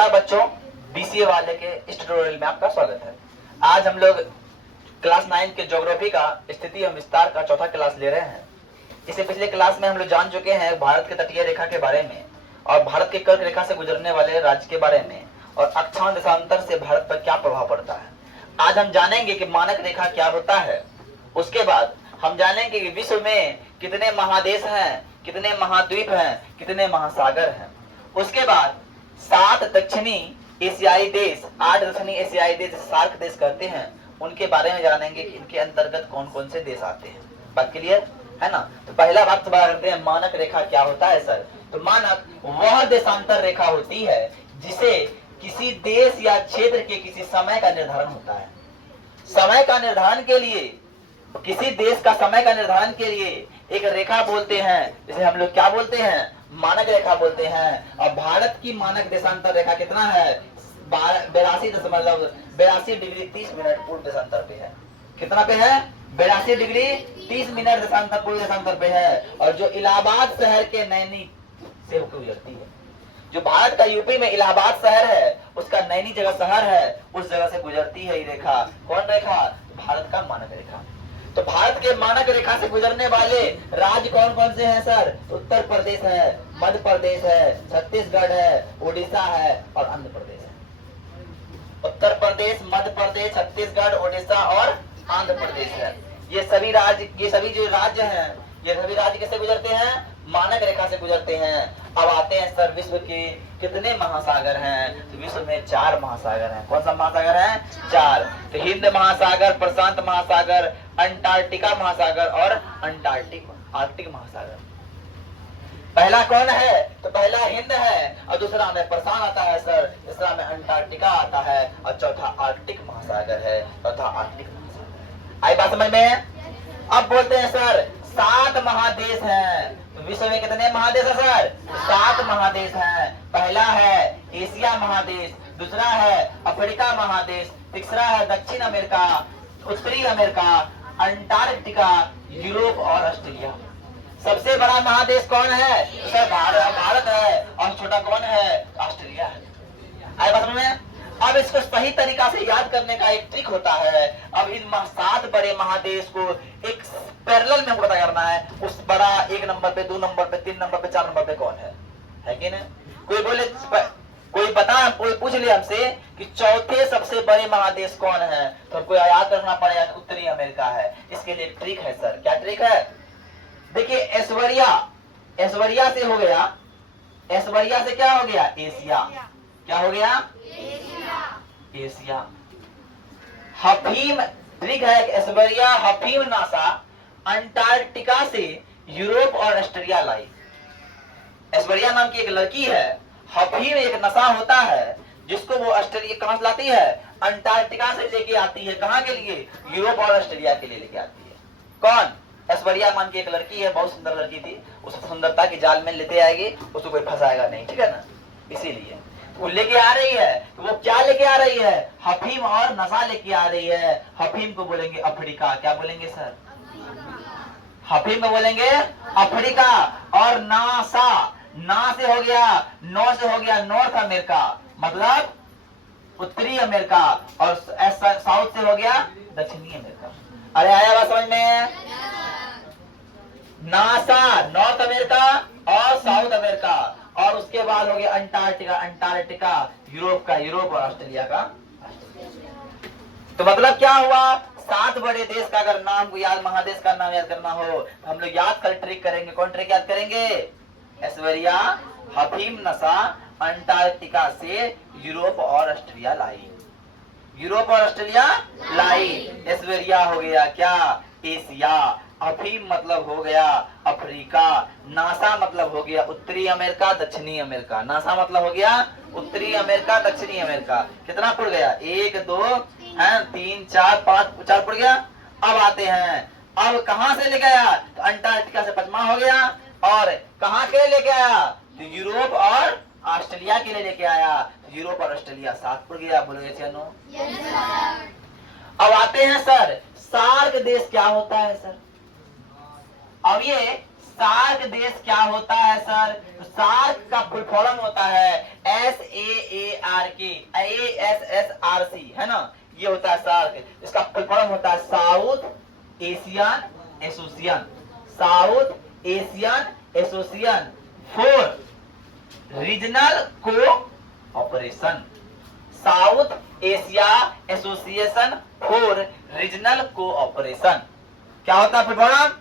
नमस्कार बच्चों, बीसीए वाले के इस ट्यूटोरियल में आपका स्वागत है। आज हम लोग क्लास 9 के ज्योग्राफी का स्थिति एवं विस्तार का चौथा क्लास ले रहे हैं। इससे पिछले क्लास में हम लोग जान चुके हैं भारत के तटीय रेखा के बारे में और भारत के कर्क रेखा से गुजरने वाले राज्य के बारे में और अक्षांश देशांतर से भारत पर क्या प्रभाव पड़ता है। आज हम जानेंगे कि मानक रेखा क्या होता है। उसके बाद हम जानेंगे कि विश्व में कितने महादेश हैं, कितने महाद्वीप हैं, कितने महासागर हैं। उसके बाद 7 दक्षिणी एशियाई देश, 8 दक्षिणी एशियाई देश सार्क देश कहते हैं, उनके बारे में जानेंगे कि इनके अंतर्गत कौन कौन से देश आते हैं। बात क्लियर है ना। तो पहला बात करते हैं, मानक रेखा क्या होता है सर। तो मानक वह देशांतर रेखा होती है जिसे किसी देश या क्षेत्र के किसी समय का निर्धारण होता है। समय का निर्धारण के लिए, किसी देश का समय का निर्धारण के लिए एक रेखा बोलते हैं, जिसे हम लोग क्या बोलते हैं, मानक रेखा बोलते हैं। और भारत की मानक देशांतर रेखा कितना है, 82 डिग्री 30 मिनट पूर्व देशांतर पे है। कितना पे है, 82 डिग्री 30 मिनट देशांतर पूर्व देशांतर पे है। और जो इलाहाबाद शहर के नैनी से होकर गुजरती है, जो भारत का यूपी में इलाहाबाद शहर है, उसका नैनी जगह शहर है, उस जगह से गुजरती है ये रेखा। कौन रेखा, भारत का मानक रेखा। तो भारत के मानक रेखा से गुजरने वाले राज्य कौन कौन से हैं सर। उत्तर प्रदेश है, मध्य प्रदेश है, छत्तीसगढ़ है, उड़ीसा है और आंध्र प्रदेश है। उत्तर प्रदेश, मध्य प्रदेश, छत्तीसगढ़, उड़ीसा और आंध्र प्रदेश है। ये सभी जो राज्य हैं, ये सभी राज्य कैसे गुजरते हैं, मानक रेखा से गुजरते हैं। अब आते हैं सर, विश्व के कितने महासागर हैं। तो विश्व में 4 महासागर हैं। कौन सा महासागर है, 4। तो हिंद महासागर, प्रशांत महासागर, अंटार्कटिका महासागर और आर्कटिक महासागर। पहला कौन है, तो पहला हिंद है और दूसरा में प्रशांत आता है सर, तीसरा में अंटार्कटिका आता है और चौथा आर्कटिक महासागर है, चौथा आर्कटिक महासागर। आई बात समझ में। अब बोलते हैं सर 7 महादेश हैं। तो विश्व में कितने महादेश है सर, 7 महादेश हैं। पहला है एशिया महादेश, दूसरा है अफ्रीका महादेश, तीसरा है दक्षिण अमेरिका, उत्तरी अमेरिका, अंटार्कटिका, यूरोप और ऑस्ट्रेलिया। सबसे बड़ा महादेश कौन है सर, भारत है। और छोटा कौन है, ऑस्ट्रेलिया है। आए बात में। अब इसको सही तरीका से याद करने का एक ट्रिक होता है। अब इन 7 बड़े महादेश को एक पैरेलल में पता करना है। उस बड़ा 1 नंबर पे, 2 नंबर पे, 3 नंबर पे, 4 नंबर पे कौन है कि नहीं। कोई बोले, कोई पूछ ले हमसे कि चौथे सबसे बड़े महादेश कौन है, तो हमको याद रखना पड़ेगा कि उत्तरी अमेरिका है। इसके लिए ट्रिक है सर। क्या ट्रिक है, देखिए ऐश्वर्या से हो गया, ऐश्वर्या से क्या हो गया, एशिया। क्या हो गया, एशिया। हफीम, ट्रिक है कि ऐश्वर्या, हफीम, नासा अंटार्कटिका से यूरोप और ऑस्ट्रेलिया लाई। ऐश्वर्या नाम की एक लड़की है, हफीम एक नशा होता है जिसको वो ऑस्ट्रेलिया कहां से लाती है, अंटार्कटिका से लेके आती है। कहां के लिए, यूरोप और ऑस्ट्रेलिया के लिए लेके आती है। कौन, ऐश्वर्या नाम की एक लड़की है, बहुत सुंदर लड़की थी। उस सुंदरता की जाल में लेते आएगी, उसको कोई फंसाएगा नहीं, ठीक है ना। इसीलिए वो लेके आ रही है। तो वो क्या लेके आ रही है, हफीम और नशा लेके आ रही है। हफीम को बोलेंगे अफ्रीका। क्या बोलेंगे सर, हफीम को बोलेंगे अफ्रीका। और नासा, ना से हो गया, नौ से हो गया नॉर्थ अमेरिका, मतलब उत्तरी अमेरिका। और साउथ से हो गया दक्षिणी अमेरिका। अरे आया बात समझ में। नासा नॉर्थ अमेरिका और साउथ अमेरिका, और उसके बाद हो गया अंटार्कटिका यूरोप का, यूरोप और ऑस्ट्रेलिया का। तो मतलब क्या हुआ, 7 बड़े देश का अगर नाम को याद, महादेश का नाम याद करना हो, तो हम लोग याद कर ट्रिक करेंगे। कौन ट्रिक याद करेंगे, ऐश्वर्या, हफीम, नशा अंटार्कटिका से यूरोप और ऑस्ट्रेलिया लाई। यूरोप और ऑस्ट्रेलिया लाई। ऐश्वर्या हो गया क्या, एशिया। अफीम मतलब हो गया अफ्रीका। नासा मतलब हो गया उत्तरी अमेरिका, दक्षिणी अमेरिका। नासा मतलब हो गया उत्तरी अमेरिका, दक्षिणी अमेरिका। कितना पड़ गया, 1 2 3 4 5, 4 पड़ गया। अब आते हैं, अब कहां से लेके आया, तो अंटार्कटिका से 5वां हो गया। और कहां के लिए लेके आया, तो यूरोप और ऑस्ट्रेलिया के लिए लेके आया। यूरोप और ऑस्ट्रेलिया 7 पड़ गया। बोलो yes या नो। अब आते हैं सर, सार्क देश क्या होता है सर। अब ये सार्क देश क्या होता है सर? तो सार्क का फुल फॉर्म होता है SAARK है ना, ये होता है सार्क। इसका फुल फॉर्म होता है south Asian association, south Asian association for regional cooperation, south Asia association for regional cooperation. क्या होता है फुल फॉर्म?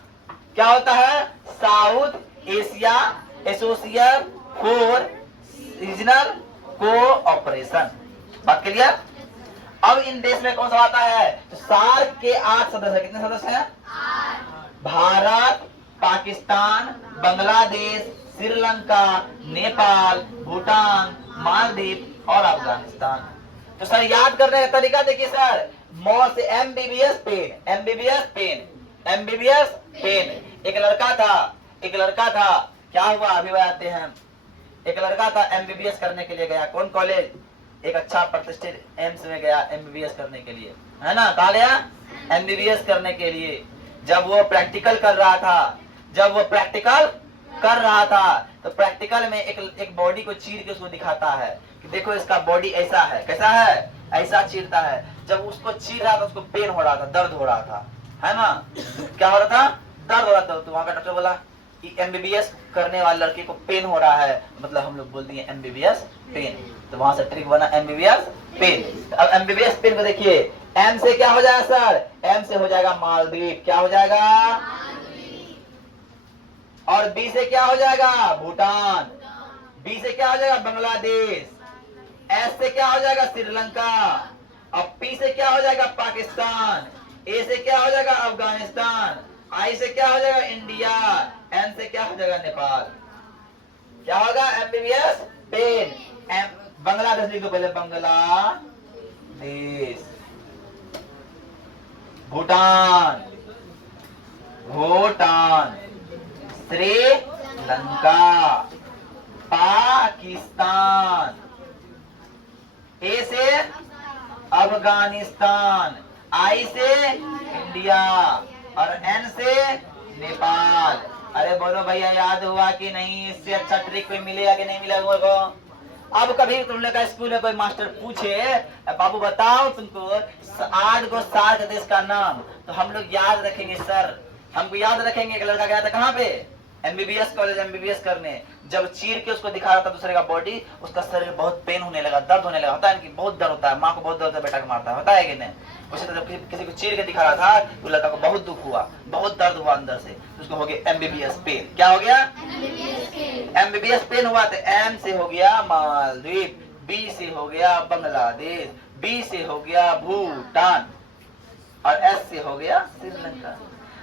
क्या होता है? South Asia association for regional cooperation. बात क्लियर? अब इन देश में कौन सा आता है? तो सार्क के 8 सदस्य हैं। कितने सदस्य हैं? भारत, पाकिस्तान, बांग्लादेश, श्रीलंका, नेपाल, भूटान, मालदीव और अफगानिस्तान। तो सर याद करने का तरीका देखिए सर, मौत MBBS pen, MBBS pen, MBBS pen. एक लड़का था, क्या हुआ अभी बताते हैं। एक लड़का था एमबीबीएस करने के लिए गया, कौन कॉलेज? एक अच्छा प्रतिष्ठित एम्स में गया एमबीबीएस करने के लिए, है ना। कहा गया एमबीबीएस करने के लिए। जब वो प्रैक्टिकल कर रहा था, तो प्रैक्टिकल में एक बॉडी को चीर के उसको दिखाता है कि देखो इसका बॉडी ऐसा है, कैसा है, ऐसा चीरता है। जब उसको चीर रहा था उसको पेन हो रहा था, दर्द हो रहा था, है ना। क्या हो रहा था? दर्द हो रहा था। तो वहां का डॉक्टर बोला कि एमबीबीएस करने वाले लड़के को पेन हो रहा है, मतलब हम लोग बोल दिए एमबीबीएस पेन। तो वहां से ट्रिक बना एमबीबीएस पेन। अब एमबीबीएस पेन को देखिए, एम से क्या हो जाएगा सर? एम से हो जाएगा मालदीव, क्या हो जाएगा? और बी से क्या हो जाएगा? भूटान। बी से क्या हो जाएगा? बांग्लादेश। एस से क्या हो जाएगा? श्रीलंका। अब पी से क्या हो जाएगा? पाकिस्तान। ए से क्या हो जाएगा? अफगानिस्तान। आई से क्या हो जाएगा? इंडिया। एन से क्या हो जाएगा? नेपाल। क्या होगा? MBBS pen. बांग्लादेश लिख दो पहले, बांग्लादेश। भूटान, श्रीलंका, पाकिस्तान। ए से अफगानिस्तान, आई से इंडिया और एन से नेपाल। अरे बोलो भैया याद हुआ कि नहीं? इससे अच्छा ट्रिक कोई मिलेगा कि नहीं मिलेगा को? अब कभी तुम लोग का स्कूल में कोई मास्टर पूछे बाबू बताओ तुमको 8 गो सार्क देश का नाम, तो हम लोग याद रखेंगे सर। हमको याद रखेंगे एक लड़का गया था कहाँ पे? एमबीबीएस कॉलेज एमबीबीएस करने। जब चीर के उसको दिखा रहा था दूसरे का बॉडी, उसका शरीर बहुत पेन होने लगा, दर्द होने लगा। होता है कि बहुत दर्द होता है, माँ को बहुत दर्द होता है, बेटा को मारता है, होता है कि नहीं? उसी तरह किसी को चीर के दिखा रहा था तो लड़का को बहुत दुख हुआ, बहुत दर्द हुआ अंदर से, उसको हो गया एमबीबीएस पेन। क्या हो गया? एमबीबीएस पेन हुआ। तो एम से हो गया मालदीव, बी से हो गया बांग्लादेश, बी से हो गया भूटान और एस से हो गया श्रीलंका।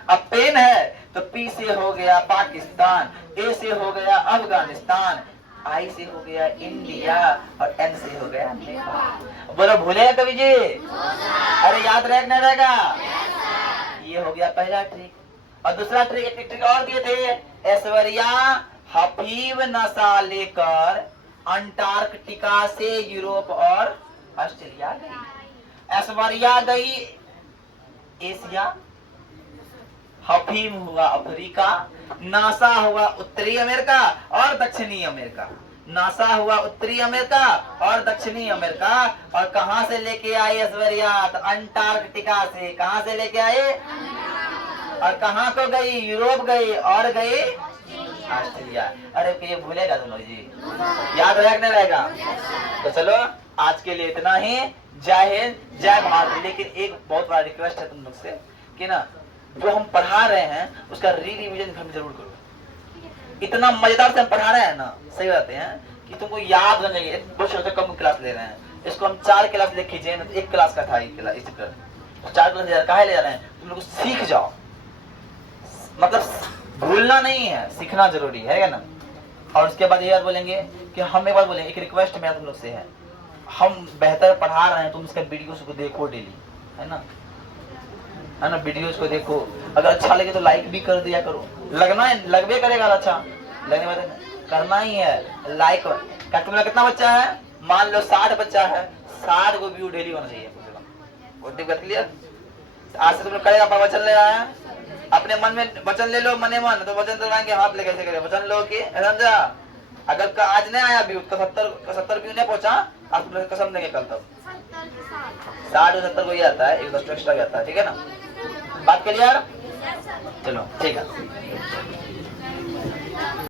अब पेन है तो पी से हो गया पाकिस्तान, ए से हो गया अफगानिस्तान, आई से हो गया इंडिया और एन से हो गया नेपाल। बोलो भूलेगा कवि जी? अरे याद रहेगा नहीं रहेगा? ये हो गया पहला ट्रिक। और दूसरा ट्रिक, एक ट्रिक और दिए थे। ऐश्वर्या हफीम नशा लेकर अंटार्कटिका से यूरोप और ऑस्ट्रेलिया गई। ऐश्वर्या गई एशिया, हफीम हुआ अफ्रीका, नासा हुआ उत्तरी अमेरिका और दक्षिणी अमेरिका। नासा हुआ उत्तरी अमेरिका और दक्षिणी अमेरिका। और कहां से लेके आई ऐश्वर्या? तो अंटार्कटिका से। कहां से लेके आए? और कहां को गई? यूरोप गई और गई ऑस्ट्रेलिया। अरे ये भूलेगा तुम लोग जी? याद रहेगा नहीं रहेगा? तो चलो आज के लिए इतना ही। जय हिंद, जय भारत। लेकिन एक बहुत बड़ा रिक्वेस्ट है तुम लोग से कि ना, जो हम पढ़ा रहे हैं उसका रिवीजन घर में जरूर करो। इतना मजेदार से हम पढ़ा रहे हैं ना, सही बात है कि तुमको याद रहने लगे। बहुत कम क्लास ले रहे हैं, इसको हम 4 क्लास ले खींचे, 1 क्लास का था, 1 क्लास 4 क्लास काहे ले जा रहे हैं? तुम लोग सीख जाओ, मतलब भूलना नहीं है, सीखना जरूरी है ना। और उसके बाद ये बात बोलेंगे कि हम एक बात बोलेंगे, एक रिक्वेस्ट मेरा तुम लोग से है, हम बेहतर पढ़ा रहे हैं, तुम इसका वीडियोस को देखो डेली, है ना, है ना। वीडियोस को देखो, अगर अच्छा लगे तो लाइक भी कर दिया करो। लगना है, लगभे करेगा अच्छा, लगने वाले करना ही है लाइक। क्या तुम्हारा कितना बच्चा है? मान लो 60 बच्चा है, 60 को व्यू डेली होना चाहिए। क्लियर? आज से तुम लोग करेगा, प्रवचन ले आया, अपने मन में वचन ले लो, मने मन, तो वचन दबाएंगे, हाथ ले कैसे करें, वचन लो कि समझा। अगर का आज नहीं आया व्यू तो 70 व्यू नहीं पहुंचा, आप कसम देंगे कल तक 60 70 को ही आता है, 1 10 एक्स्ट्रा भी आता है, ठीक है ना। बात क्लियर, चलो ठीक है।